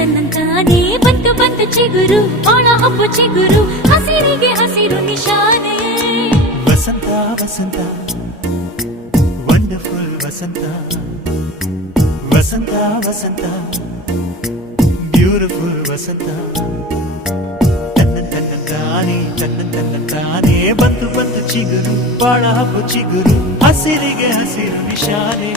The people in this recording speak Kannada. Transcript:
ತನ್ನಂತಾನೇ ಬಂತು ಬಂತು ಚಿಗುರು ಬಾಳ ಹಬ್ಬ ಚಿಗುರು ಹಸಿರಿಗೆ ಹಸಿರು ನಿಶಾನೆ ವಸಂತ ವಸಂತ ವಂಡರ್ಫುಲ್ ವಸಂತ ವಸಂತ ವಸಂತ ಬ್ಯೂಟಿಫುಲ್ ವಸಂತ ತನ್ನ ಬಂತು ಬಂತು ಚಿಗುರು ಬಾಳ ಹಬ್ಬ ಚಿಗುರು ಹಸಿರಿಗೆ ಹಸಿರು ನಿಶಾನೆ